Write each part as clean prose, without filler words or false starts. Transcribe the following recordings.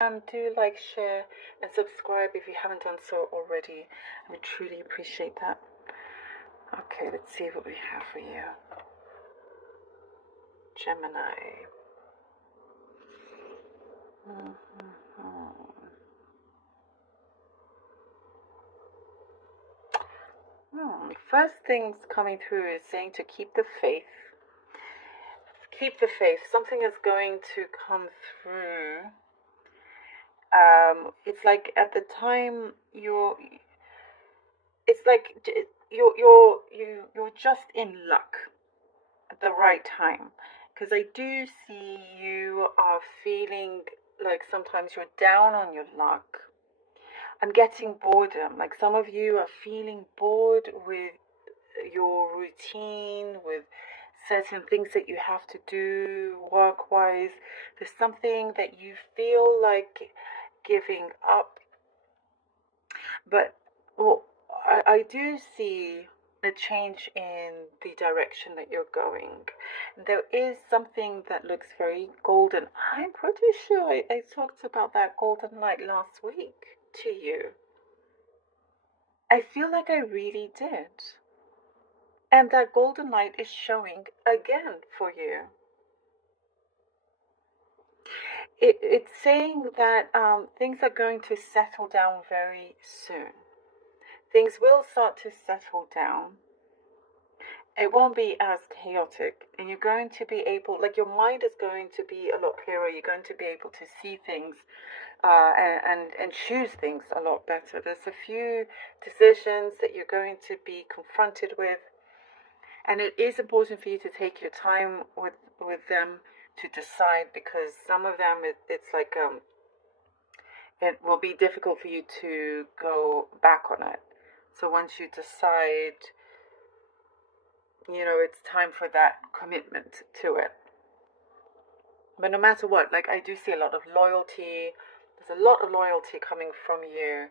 Do like, share, and subscribe if you haven't done so already. I would truly appreciate that. Okay, let's see what we have for you. Gemini. First things coming through is saying to keep the faith. Keep the faith. Something is going to come through. It's like at the time it's like you're just in luck at the right time, because I do see you are feeling like sometimes you're down on your luck. I'm getting boredom. Like some of you are feeling bored with your routine, with certain things that you have to do work wise. There's something that you feel like giving up. But well, I do see a change in the direction that you're going. There is something that looks very golden. I'm pretty sure I talked about that golden light last week to you. I feel like I really did. And that golden light is showing again for you. It's saying that things are going to settle down very soon. Things will start to settle down. It won't be as chaotic, and you're going to be able, like your mind is going to be a lot clearer. You're going to be able to see things and choose things a lot better. There's a few decisions that you're going to be confronted with, and it is important for you to take your time with them to decide, because some of them it's like it will be difficult for you to go back on it. So once you decide, it's time for that commitment to it. But no matter what, like I do see a lot of loyalty. There's a lot of loyalty coming from you.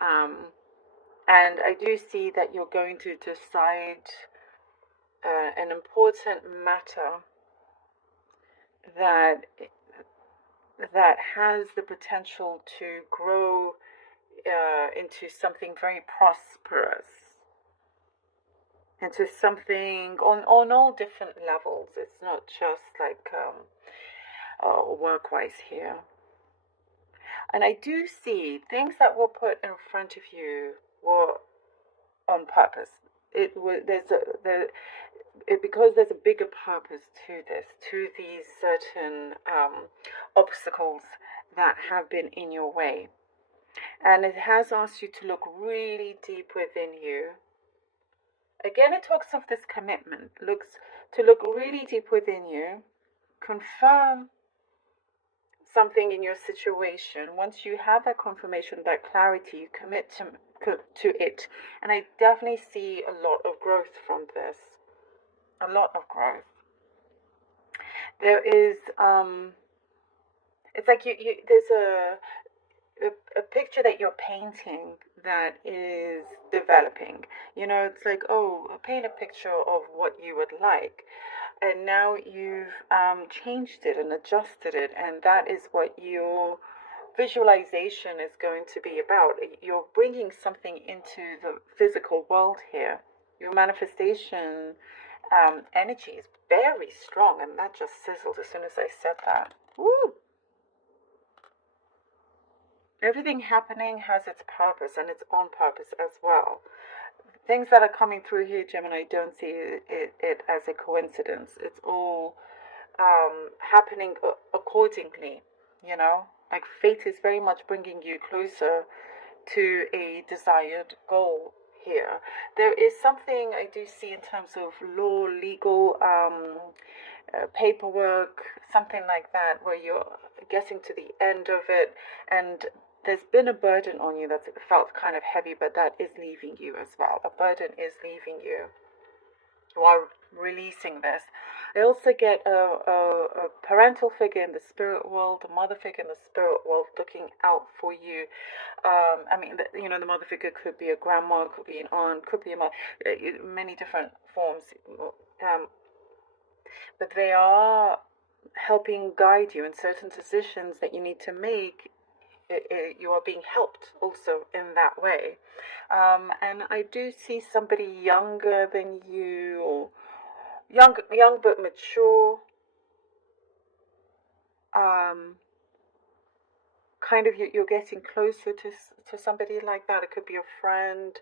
And I do see that you're going to decide an important matter that has the potential to grow into something very prosperous, into something on all different levels. It's not just like work-wise here. And I do see things that were put in front of you were on purpose. Because there's a bigger purpose to this, to these certain obstacles that have been in your way. And it has asked you to look really deep within you. Again, it talks of this commitment, to look really deep within you, confirm something in your situation. Once you have that confirmation, that clarity, you commit to it. And I definitely see a lot of growth from this. A lot of growth. There is it's like there's a picture that you're painting that is developing. It's like, oh, paint a picture of what you would like. And now you've changed it and adjusted it, and that is what your visualization is going to be about. You're bringing something into the physical world here. Your manifestation energy is very strong, and that just sizzled as soon as I said that. Woo! Everything happening has its purpose and its own purpose as well. Things that are coming through here, Gemini, don't see it as a coincidence. It's all happening accordingly, like fate is very much bringing you closer to a desired goal here. There is something I do see in terms of law, legal, paperwork, something like that, where you're getting to the end of it, and there's been a burden on you that's felt kind of heavy, but that is leaving you as well. A burden is leaving you while releasing this. I also get a parental figure in the spirit world, a mother figure in the spirit world looking out for you. The mother figure could be a grandma, could be an aunt, could be a mother, many different forms. But they are helping guide you in certain decisions that you need to make you are being helped also in that way. And I do see somebody younger than you, or young but mature. Kind of you're getting closer to somebody like that. It could be a friend,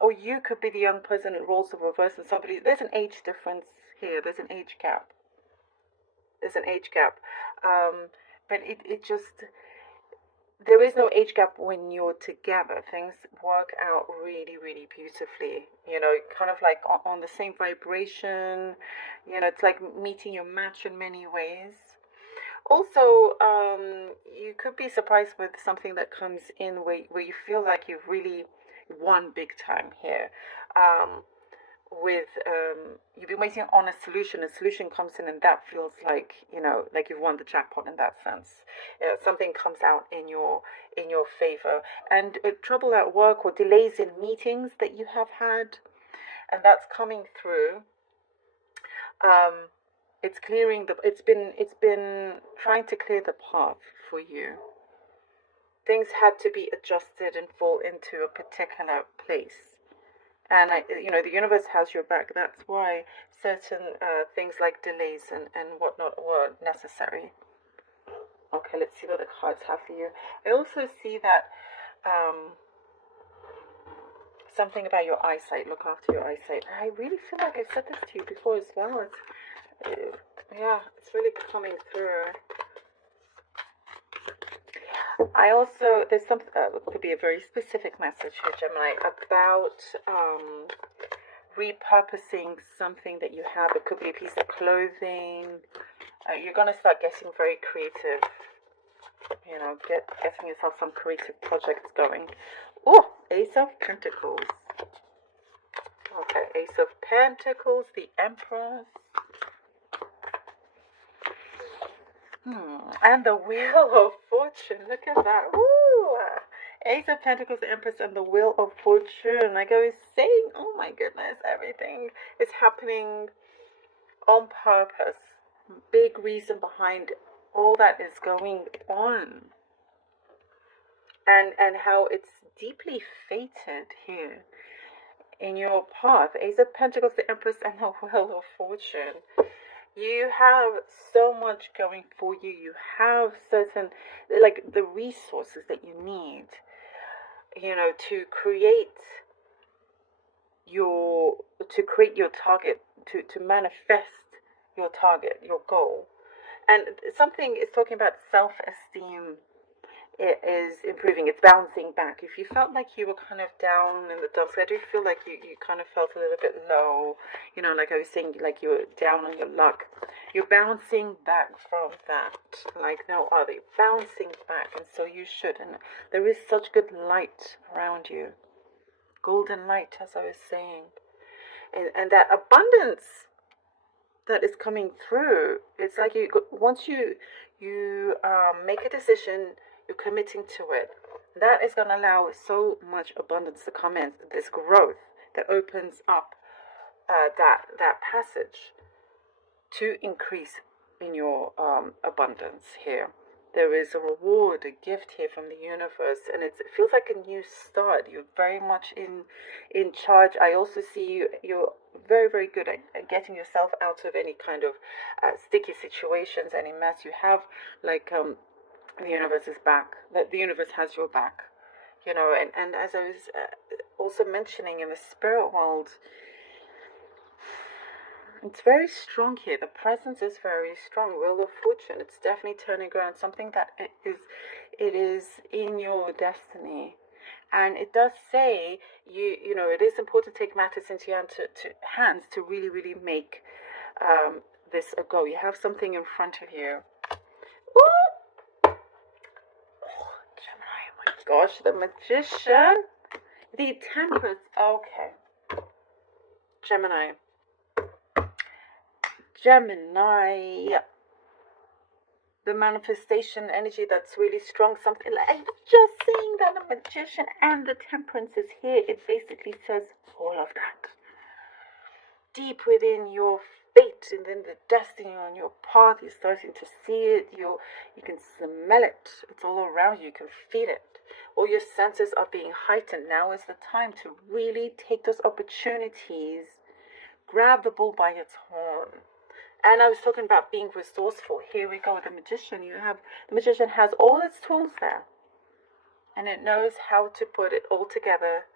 or you could be the young person. It roles of reverse, and somebody. There's an age difference here. There's an age gap. There's an age gap, but it just, there is no age gap when you're together. Things work out really, really beautifully. Kind of like on the same vibration. It's like meeting your match in many ways. Also, you could be surprised with something that comes in where you feel like you've really won big time here. You've been waiting on a solution comes in, and that feels like, like you've won the jackpot in that sense. Something comes out in your favor. And trouble at work or delays in meetings that you have had, and that's coming through. It's clearing it's been trying to clear the path for you. Things had to be adjusted and fall into a particular place. And the universe has your back. That's why certain things like delays and whatnot were necessary. Okay, let's see what the cards have for you. I also see that something about your eyesight. Look after your eyesight. I really feel like I've said this to you before as well. It's really coming through. I also, there's some, could be a very specific message here, Gemini, about repurposing something that you have. It could be a piece of clothing. You're going to start getting very creative. Getting yourself some creative projects going. Oh, Ace of Pentacles. Okay, Ace of Pentacles, the Empress. And the Wheel of Fortune. Look at that. Woo! Ace of Pentacles, the Empress, and the Wheel of Fortune. Like I was saying, oh my goodness, everything is happening on purpose. Big reason behind all that is going on. And how it's deeply fated here in your path. Ace of Pentacles, the Empress, and the Wheel of Fortune. You have so much going for you. You have certain, like, the resources that you need, to create your target, to manifest your target, your goal. And something is talking about self-esteem. It is improving. It's bouncing back. If you felt like you were kind of down in the dumps, I do feel like you kind of felt a little bit low. Like I was saying, like you were down on your luck. You're bouncing back from that like no other. You're bouncing back, and so you should. And there is such good light around you. Golden light, as I was saying. And that abundance that is coming through, it's like once you make a decision, you're committing to it. That is going to allow so much abundance to come in. This growth that opens up that passage to increase in your abundance here. There is a reward, a gift here from the universe, and it feels like a new start. You're very much in charge. I also see you're very, very good at getting yourself out of any kind of sticky situations, any mess you have. Like the universe is back. The universe has your back. And as I was also mentioning, in the spirit world, it's very strong here. The presence is very strong. Wheel of Fortune. It's definitely turning around something that it is in your destiny. And it does say it is important to take matters into your hands to really, really make this a go. You have something in front of you. Ooh! Oh, Gemini, oh my gosh, the Magician, the Temperance. Okay, Gemini, the manifestation energy that's really strong. Something like, I'm just saying that the Magician and the Temperance is here. It basically says all of that. Deep within your fate, and then the destiny on your path, you're starting to see it, you can smell it, it's all around you, you can feel it. All your senses are being heightened. Now is the time to really take those opportunities, grab the bull by its horn. And I was talking about being resourceful. Here we go with the magician. The magician has all its tools there, and it knows how to put it all together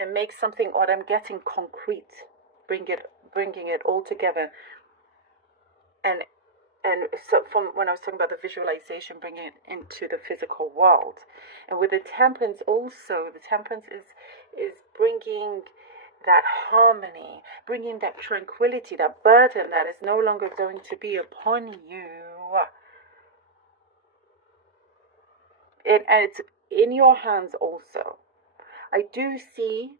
and make something, what I'm getting, concrete, bringing it all together. And so from when I was talking about the visualization, bringing it into the physical world. And with the temperance also, the temperance is bringing that harmony, bringing that tranquility, that burden that is no longer going to be upon you. And it's in your hands also. I do see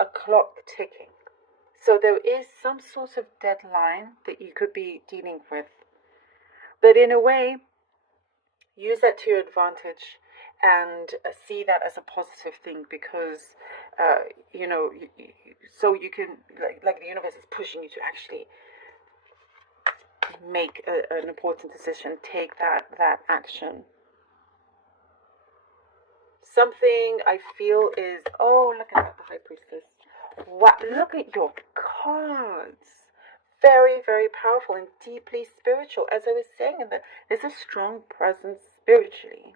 a clock ticking. So there is some sort of deadline that you could be dealing with. But in a way, use that to your advantage and see that as a positive thing, because, so you can, like the universe is pushing you to actually make an important decision, take that action. Something I feel is, oh, look at that, the High Priestess. Wow, look at your cards. Very, very powerful and deeply spiritual. As I was saying, there's a strong presence spiritually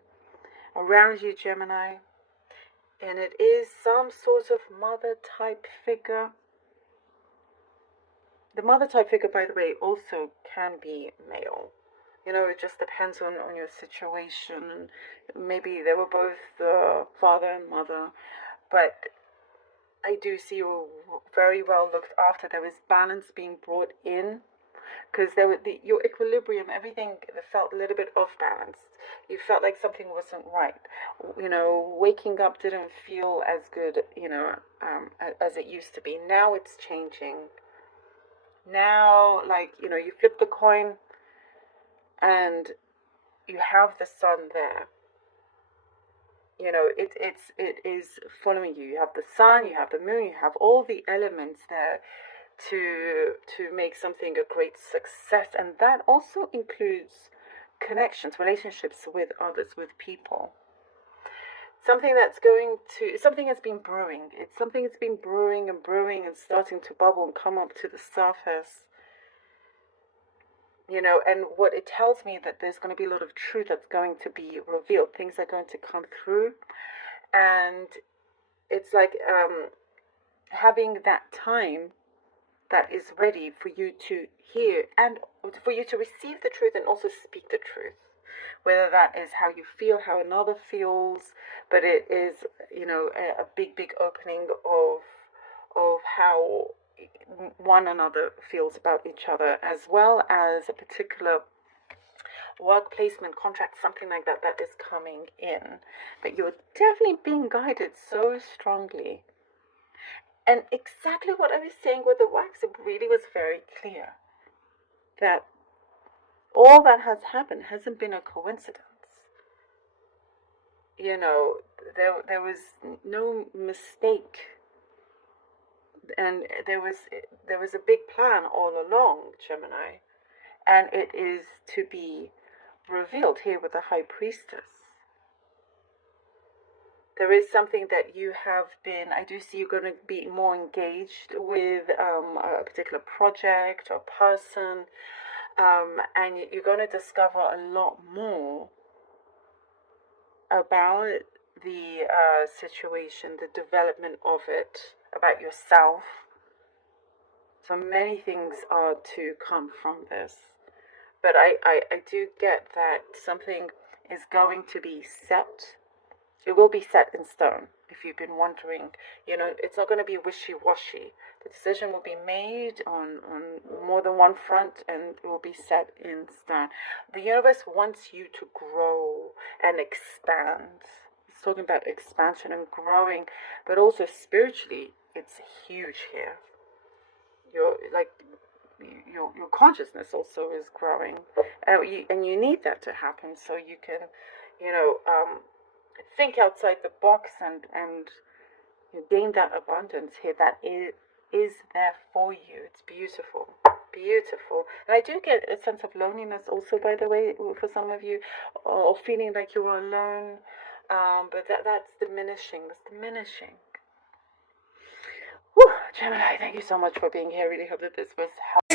around you, Gemini. And it is some sort of mother type figure. The mother type figure, by the way, also can be male. It just depends on your situation. Maybe they were both the father and mother. But I do see you very well looked after. There was balance being brought in, because your equilibrium, everything felt a little bit off balance. You felt like something wasn't right. Waking up didn't feel as good, as it used to be. Now it's changing. Now, you flip the coin and you have the sun there. It is following you. You have the sun, you have the moon, you have all the elements there to make something a great success. And that also includes connections, relationships with others, with people. Something has been brewing. It's something that's been brewing and starting to bubble and come up to the surface. And what it tells me, that there's going to be a lot of truth that's going to be revealed. Things are going to come through. And it's like having that time that is ready for you to hear and for you to receive the truth and also speak the truth. Whether that is how you feel, how another feels, but it is, a big, big opening of how one another feels about each other, as well as a particular work placement, contract, something like that is coming in. But you're definitely being guided so strongly. And exactly what I was saying with the wax, it really was very clear that all that has happened hasn't been a coincidence. There was no mistake. And there was a big plan all along, Gemini, and it is to be revealed here with the High Priestess. There is something that you have been, I do see you're going to be more engaged with a particular project or person, and you're going to discover a lot more about the situation, the development of it, about yourself. So many things are to come from this. But I do get that something is going to be set. It will be set in stone. If you've been wondering, it's not going to be wishy-washy. The decision will be made on more than one front, and it will be set in stone. The universe wants you to grow and expand. It's talking about expansion and growing, but also spiritually, it's huge here. Your consciousness also is growing, and you need that to happen so you can, think outside the box and gain that abundance here that is there for you. It's beautiful. Beautiful. And I do get a sense of loneliness also, by the way, for some of you, or feeling like you're alone. But that's diminishing. That's diminishing. Whew, Gemini, thank you so much for being here. I really hope that this was helpful.